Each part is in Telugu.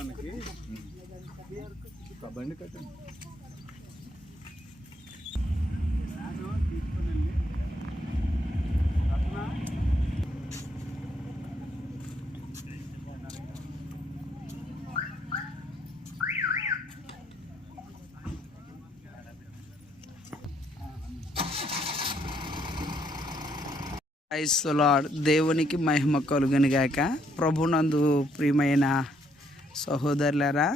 కట్టడానికి బండి కట్టండి. Praise the Lord. దేవునికి మహిమ కలుగును గాక. ప్రభునందు ప్రియమైన సహోదరులారా,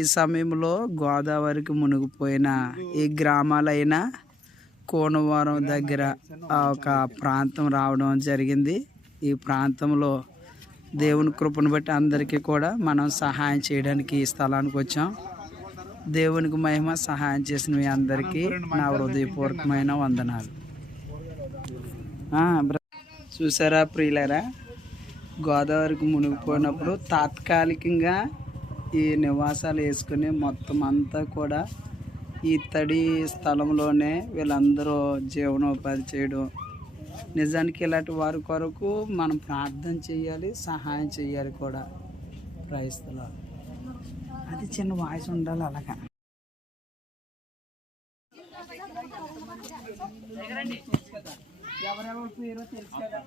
ఈ సమయంలో గోదావరికి మునిగిపోయిన ఈ గ్రామాలైన కోనవరం దగ్గర ఒక ప్రాంతం రావడం జరిగింది. ఈ ప్రాంతంలో దేవుని కృపను బట్టి అందరికీ కూడా మనం సహాయం చేయడానికి ఈ స్థలానికి వచ్చాం. దేవునికి మహిమ. సహాయం చేసిన మీ అందరికీ నా హృదయపూర్వకమైన వందనాలు. చూసారా ప్రియులారా, గోదావరికి మునిగిపోయినప్పుడు తాత్కాలికంగా ఈ నివాసాలు వేసుకుని మొత్తం అంతా కూడా ఈ తడి స్థలంలోనే వీళ్ళందరూ జీవనోపాధి చేయడం. నిజానికి ఇలాంటి వారి కొరకు మనం ప్రార్థన చేయాలి, సహాయం చేయాలి కూడా. క్రైస్తవులు అది చిన్న వాయిస్ ఉండాలి. అలాగా ఎవరెవరి పేరో తెలుసు కదా.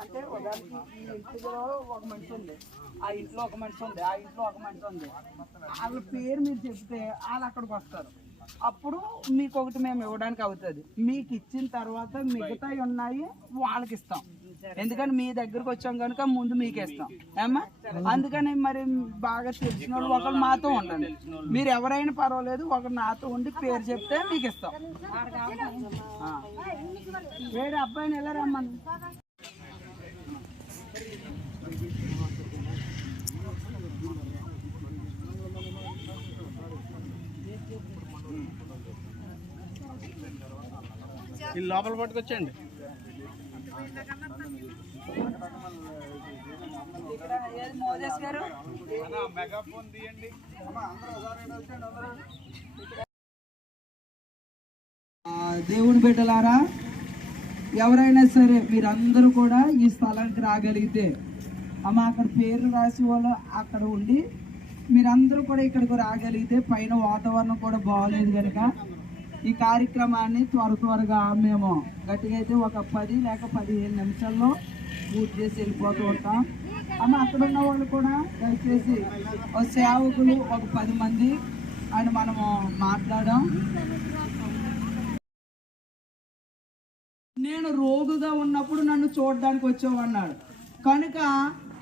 అంటే ఉదాహరణకి ఈ ఇంట్లో ఒక మనిషి ఉంది, ఆ ఇంట్లో ఒక మనిషి ఉంది, ఆ ఇంట్లో ఒక మనిషి ఉంది. వాళ్ళ పేరు మీరు చెప్తే వాళ్ళు అక్కడికి వస్తారు. అప్పుడు మీకు ఒకటి మేము ఇవ్వడానికి అవుతుంది. మీకు ఇచ్చిన తర్వాత మిగతా ఉన్నాయి వాళ్ళకి ఇస్తాం. ఎందుకంటే మీ దగ్గరకు వచ్చాం కనుక ముందు మీకే ఇస్తాం ఏమ్మా. అందుకని మరి బాగా తెలిసిన వాళ్ళు ఒకరు మాతో ఉండండి. మీరు ఎవరైనా పర్వాలేదు, ఒకరు నాతో ఉండి పేరు చెప్తే మీకు ఇస్తాం. వేరే అబ్బాయిని ఎలా రమ్మని. లోపల పట్టుకొచ్చండి. దేవుని బిడ్డలారా, ఎవరైనా సరే మీరందరూ కూడా ఈ స్థలానికి రాగలిగితే అమ్మ అక్కడ పేర్లు రాసి వాళ్ళు అక్కడ ఉండి మీరందరూ కూడా ఇక్కడికి రాగలిగితే, పైన వాతావరణం కూడా బాగోలేదు కనుక ఈ కార్యక్రమాన్ని త్వరగా మేము గట్టిగా అయితే ఒక 10 లేక 15 నిమిషాల్లో పూర్తి చేసి వెళ్ళిపోతూ ఉంటాం. అమ్మ అక్కడ ఉన్న వాళ్ళు కూడా దయచేసి ఒక సేవకులు ఒక 10 మంది అని మనము మాట్లాడాం. నేను రోగుగా ఉన్నప్పుడు నన్ను చూడడానికి వచ్చావన్నాడు కనుక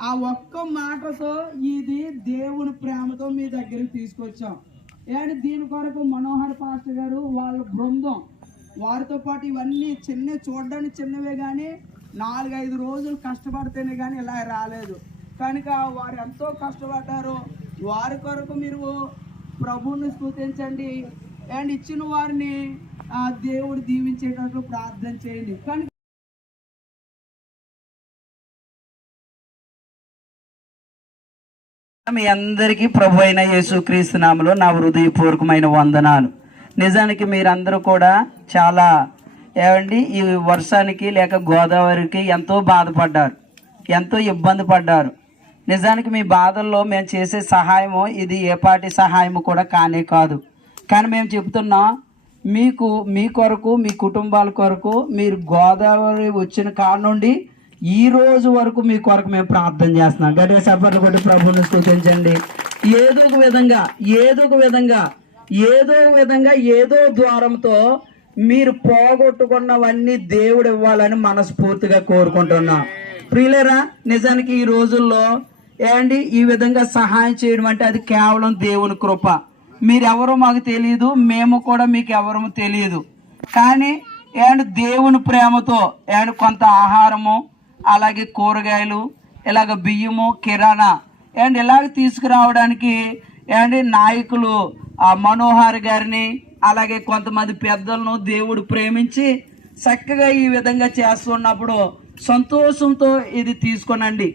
ఆ ఒక్క మాటతో ఇది దేవుని ప్రేమతో మీ దగ్గరికి తీసుకొచ్చాం. ఏంటి దీని కొరకు మనోహర్ పాస్టర్ గారు వాళ్ళ బృందం వారితో పాటు ఇవన్నీ చూడడానికి చిన్నవే కానీ 4-5 రోజులు కష్టపడితేనే కానీ ఇలా రాలేదు కనుక వారు ఎంతో కష్టపడ్డారు. వారి కొరకు మీరు ప్రభువుని స్తుతించండి. అండ్ ఇచ్చిన వారిని దేవుడు దీవించేటట్లు ప్రార్థన చేయండి. కానీ మీ అందరికీ ప్రభు అయిన యేసుక్రీస్తు నామములో నా హృదయపూర్వకమైన వందనాలు. నిజానికి మీరందరూ కూడా చాలా ఈ వర్షానికి లేక గోదావరికి ఎంతో బాధపడ్డారు, ఎంతో ఇబ్బంది పడ్డారు. నిజానికి మీ బాధల్లో మేము చేసే సహాయము ఇది ఏపాటి సహాయము కూడా కానే కాదు. కానీ మేము చెప్తున్నాం మీకు, మీ కొరకు, మీ కుటుంబాల కొరకు, మీరు గోదావరి వచ్చిన కాడ నుండి ఈ రోజు వరకు మీ కొరకు మేము ప్రార్థన చేస్తున్నాం. గట్టిగా సపర్లు కొట్టి ప్రభువుని స్తుతించండి. ఏదో ఒక విధంగా ఏదో ద్వారంతో మీరు పోగొట్టుకున్నవన్నీ దేవుడు ఇవ్వాలని మనస్ఫూర్తిగా కోరుకుంటున్నాం. ప్రియులరా, నిజానికి ఈ రోజుల్లో ఈ విధంగా సహాయం చేయడం అంటే అది కేవలం దేవుని కృప. మీరెవరో మాకు తెలియదు, మేము కూడా మీకు ఎవరో తెలియదు. కానీ దేవుని ప్రేమతో కొంత ఆహారము, అలాగే కూరగాయలు, ఇలాగ బియ్యము, కిరాణా ఇలాగ తీసుకురావడానికి నాయకులు మనోహర్ గారిని, అలాగే కొంతమంది పెద్దలను దేవుడు ప్రేమించి చక్కగా ఈ విధంగా చేస్తున్నప్పుడు సంతోషంతో ఇది తీసుకోనండి.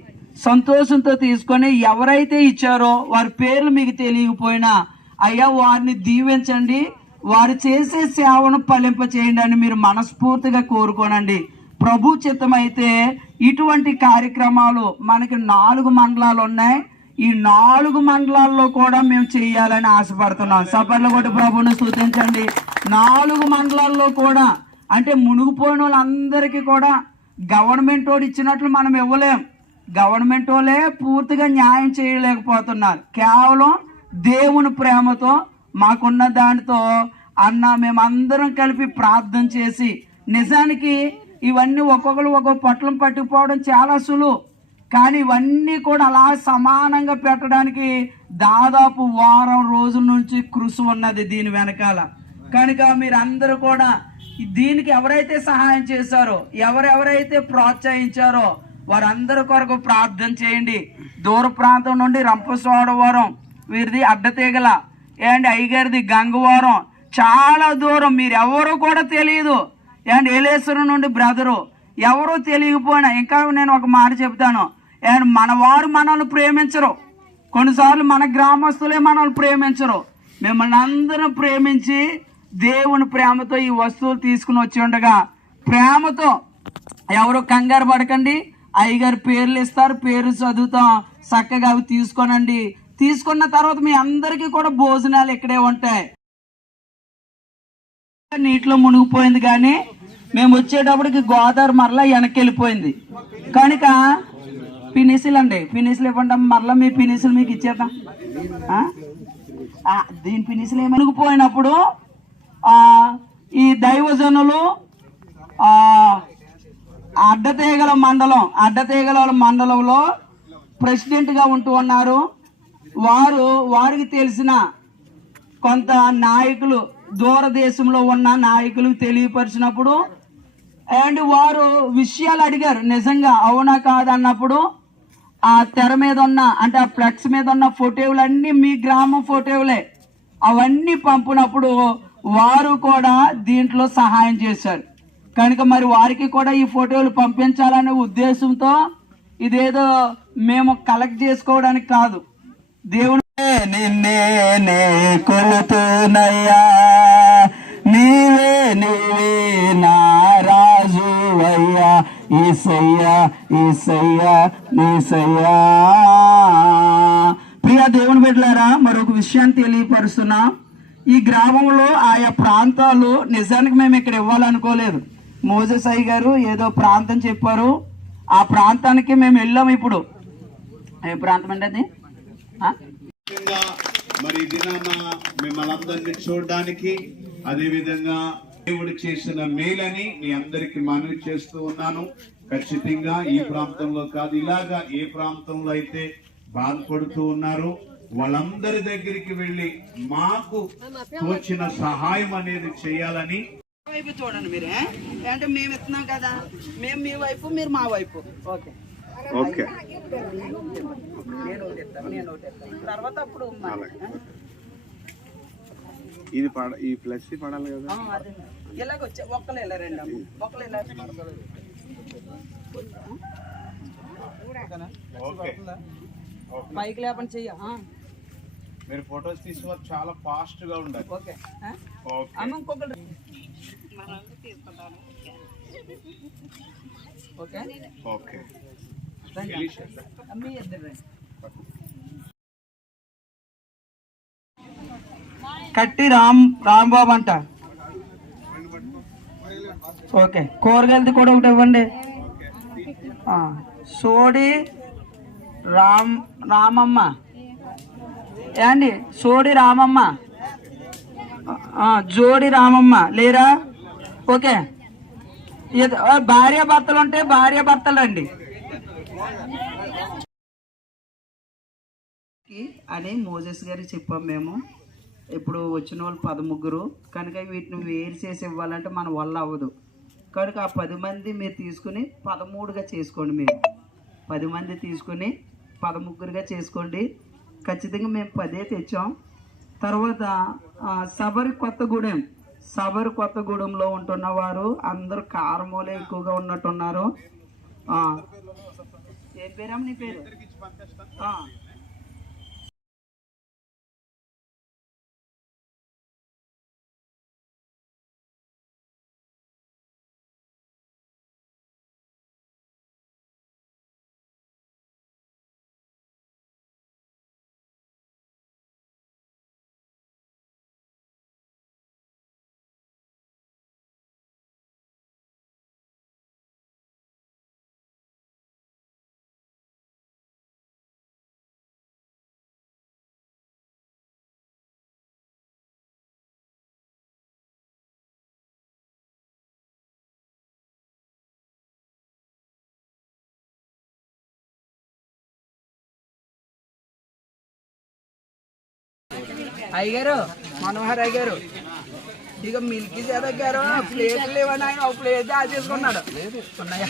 సంతోషంతో తీసుకొని ఎవరైతే ఇచ్చారో వారి పేర్లు మీకు తెలియకపోయినా అయ్యా వారిని దీవించండి, వారు చేసే సేవను ఫలింప చేయండి అని మీరు మనస్ఫూర్తిగా కోరుకోనండి. ప్రభు చిత్తమైతే ఇటువంటి కార్యక్రమాలు మనకి 4 మండలాలు ఉన్నాయి. ఈ 4 మండలాల్లో కూడా మేము చేయాలని ఆశపడుతున్నాం. సపర్ల కొట్టి ప్రభువును స్తుతించండి. 4 మండలాల్లో కూడా, అంటే మునిగిపోయిన వాళ్ళందరికీ కూడా గవర్నమెంట్ వాడు ఇచ్చినట్లు మనం ఇవ్వలేం. గవర్నమెంట్ వాళ్ళే పూర్తిగా న్యాయం చేయలేకపోతున్నారు. కేవలం దేవుని ప్రేమతో మాకున్న దానితో అన్న మేమందరం కలిపి ప్రార్థన చేసి, నిజానికి ఇవన్నీ ఒక్కొక్కరు ఒక్కొక్క పొట్లం పట్టుకుపోవడం చాలా సులువు, కానీ ఇవన్నీ కూడా అలా సమానంగా పెట్టడానికి దాదాపు వారం రోజుల నుంచి కృషి ఉన్నది దీని వెనకాల. కనుక మీరందరూ కూడా దీనికి ఎవరైతే సహాయం చేశారో, ఎవరెవరైతే ప్రోత్సహించారో వారందరి కొరకు ప్రార్థన చేయండి. దూర ప్రాంతం నుండి రంపచోడవరం, వీరిది అడ్డతీగల, అండ్ అయ్యగారిది గంగవరం, చాలా దూరం, మీరు ఎవరు కూడా తెలియదు. అండ్ ఏలేశ్వరం నుండి బ్రదరు, ఎవరూ తెలియకపోయినా, ఇంకా నేను ఒక మాట చెప్తాను, అండ్ మన వారు మనల్ని ప్రేమించరు, కొన్నిసార్లు మన గ్రామస్తులే మనల్ని ప్రేమించరు. మిమ్మల్ని అందరం ప్రేమించి దేవుని ప్రేమతో ఈ వస్తువులు తీసుకుని వచ్చి ఉండగా, ప్రేమతో ఎవరు కంగారు పడకండి. అయ్యగారు పేర్లు ఇస్తారు, పేరు చదువుతాం, చక్కగా అవి తీసుకోనండి. తీసుకున్న తర్వాత మీ అందరికీ కూడా భోజనాలు ఇక్కడే ఉంటాయి. నీటిలో మునిగిపోయింది, కానీ మేము వచ్చేటప్పటికి గోదావరి మరలా వెనక్కి వెళ్ళిపోయింది. కనుక పినిసులు అండి, పినిసులు ఇవ్వండి, మరలా మీ పినిసులు మీకు ఇచ్చేద్దాం. దీని పినిసులు ఏమి మునిగిపోయినప్పుడు ఈ దైవజనులు అడ్డతీగల మండలంలో ప్రెసిడెంట్గా ఉంటూ ఉన్నారు. వారికి తెలిసిన కొంత నాయకులు, దూరదేశంలో ఉన్న నాయకులు తెలియపరిచినప్పుడు, అండ్ వారు విషయాలు అడిగారు, నిజంగా అవునా కాదన్నప్పుడు ఆ తెర మీద ఉన్న, అంటే ఆ ఫ్లెక్స్ మీద ఉన్న ఫోటోలన్నీ మీ గ్రామం ఫోటోలే, అవన్నీ పంపినప్పుడు వారు కూడా దీంట్లో సహాయం చేశారు. కనుక మరి వారికి కూడా ఈ ఫోటోలు పంపించాలనే ఉద్దేశంతో, ఇదేదో మేము కలెక్ట్ చేసుకోవడానికి కాదు, దేవుని నిన్నే కొలుతున్నయ్యా, నీవే నా రాజువయ్యా, యేసయ్యా యేసయ్యా యేసయ్యా. ప్రియ దేవుని బిడ్డలారా, మరొక విషయాన్ని తెలియపరుస్తున్నా. ఈ గ్రామంలో ఆయా ప్రాంతాలు నిజానికి మేము ఇక్కడ ఇవ్వాలనుకోలేదు. మోజెస్ అయ్య గారు ఏదో ప్రాంతం చెప్పారు, ఆ ప్రాంతానికి మేము వెళ్ళాము. ఇప్పుడు ఏ ప్రాంతం అండి అది? మరి దినాన మిమ్మల్ని అందరినీ చూడడానికి, అదే విధంగా దేవుడు చేసిన మేలని మీ అందరికి మనవి చేస్తూ ఉన్నాను. ఖచ్చితంగా ఈ ప్రాంతంలో కాదు, ఇలాగా ఏ ప్రాంతంలో అయితే బాధపడుతూ ఉన్నారు వాళ్ళందరి దగ్గరికి వెళ్ళి మాకు తోచిన సహాయం అనేది చేయాలని. వైపు చూడండి మీరే, అంటే మేము ఇస్తున్నాం కదా, మేము మీ వైపు, మీరు మా వైపు. ఓకే ఓకే, నేను తర్వాత అప్పుడు ఇది ఈ ప్లస్ పడాలి కదా. ఇలాగొచ్చా ఒక్కలు ఇలా, రెండు ఒక్కలు ఇలా. పైకి లేపని చెయ్య. మీరు ఫొటోస్ తీసుకున్నారు, చాలా ఫాస్ట్ గా ఉండాలి. ఓకే అమ్మ, ఇంకొకటి. ఓకే ఓకే, మీ ఇద్దరు కట్టి రాంబాబు అంట. ఓకే, కూరగాయలది కూడా ఒకటి ఇవ్వండి. సోడి రామమ్మ, ఏండి సోడి రామమ్మ, జోడి రామమ్మ లేరా? ఓకే, భార్య భర్తలు ఉంటే భార్య భర్తలు అండి అని మోజెస్ గారికి చెప్పాం మేము. ఇప్పుడు వచ్చిన వాళ్ళు 13, కనుక వీటిని వేరు చేసి ఇవ్వాలంటే మన వల్ల అవ్వదు. కనుక ఆ 10 మంది మీరు తీసుకుని 13గా చేసుకోండి. మీరు 10 మంది తీసుకుని 13గా చేసుకోండి. ఖచ్చితంగా మేము 10 తెచ్చాం. తర్వాత సబర్ కొత్తగూడెంలో ఉంటున్న వారు అందరూ కారమూలే ఎక్కువగా ఉన్నట్టున్నారు. ఏం పేరమ్మ నీ పేరు? అయ్యగారు మనోహర్ అయ్యగారు ఇక మిల్కీ జాదవ్ గారు ప్లేట్లు ఇవ్వండి, ఆయన ఒక ప్లేట్ చేసుకున్నాడు. ఉన్నాయా?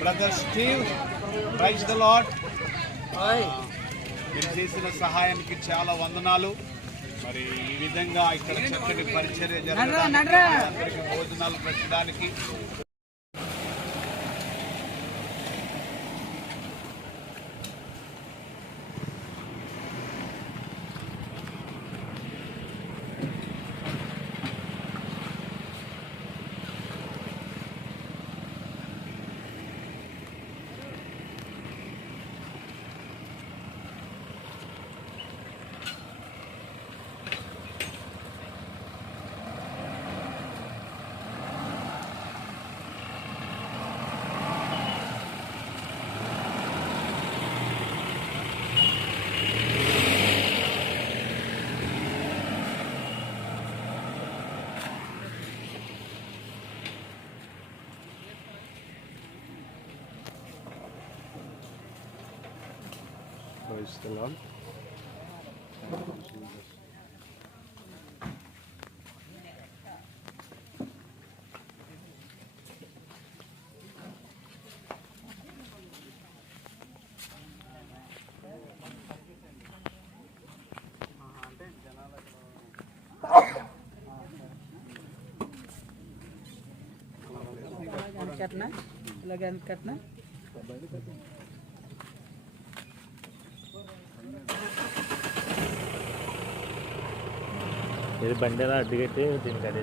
Brother Steve, praise the Lord. మీరు చేసిన సహాయానికి చాలా వందనాలు. మరి ఈ విధంగా ఇక్కడ చక్కటి పరిచర్య జరగడానికి, అందరికీ భోజనాలు పెట్టడానికి కట్నా ఇలాగ కట్నా ఇది బండి ఎలా అడ్డుకట్టి దీనికి అదే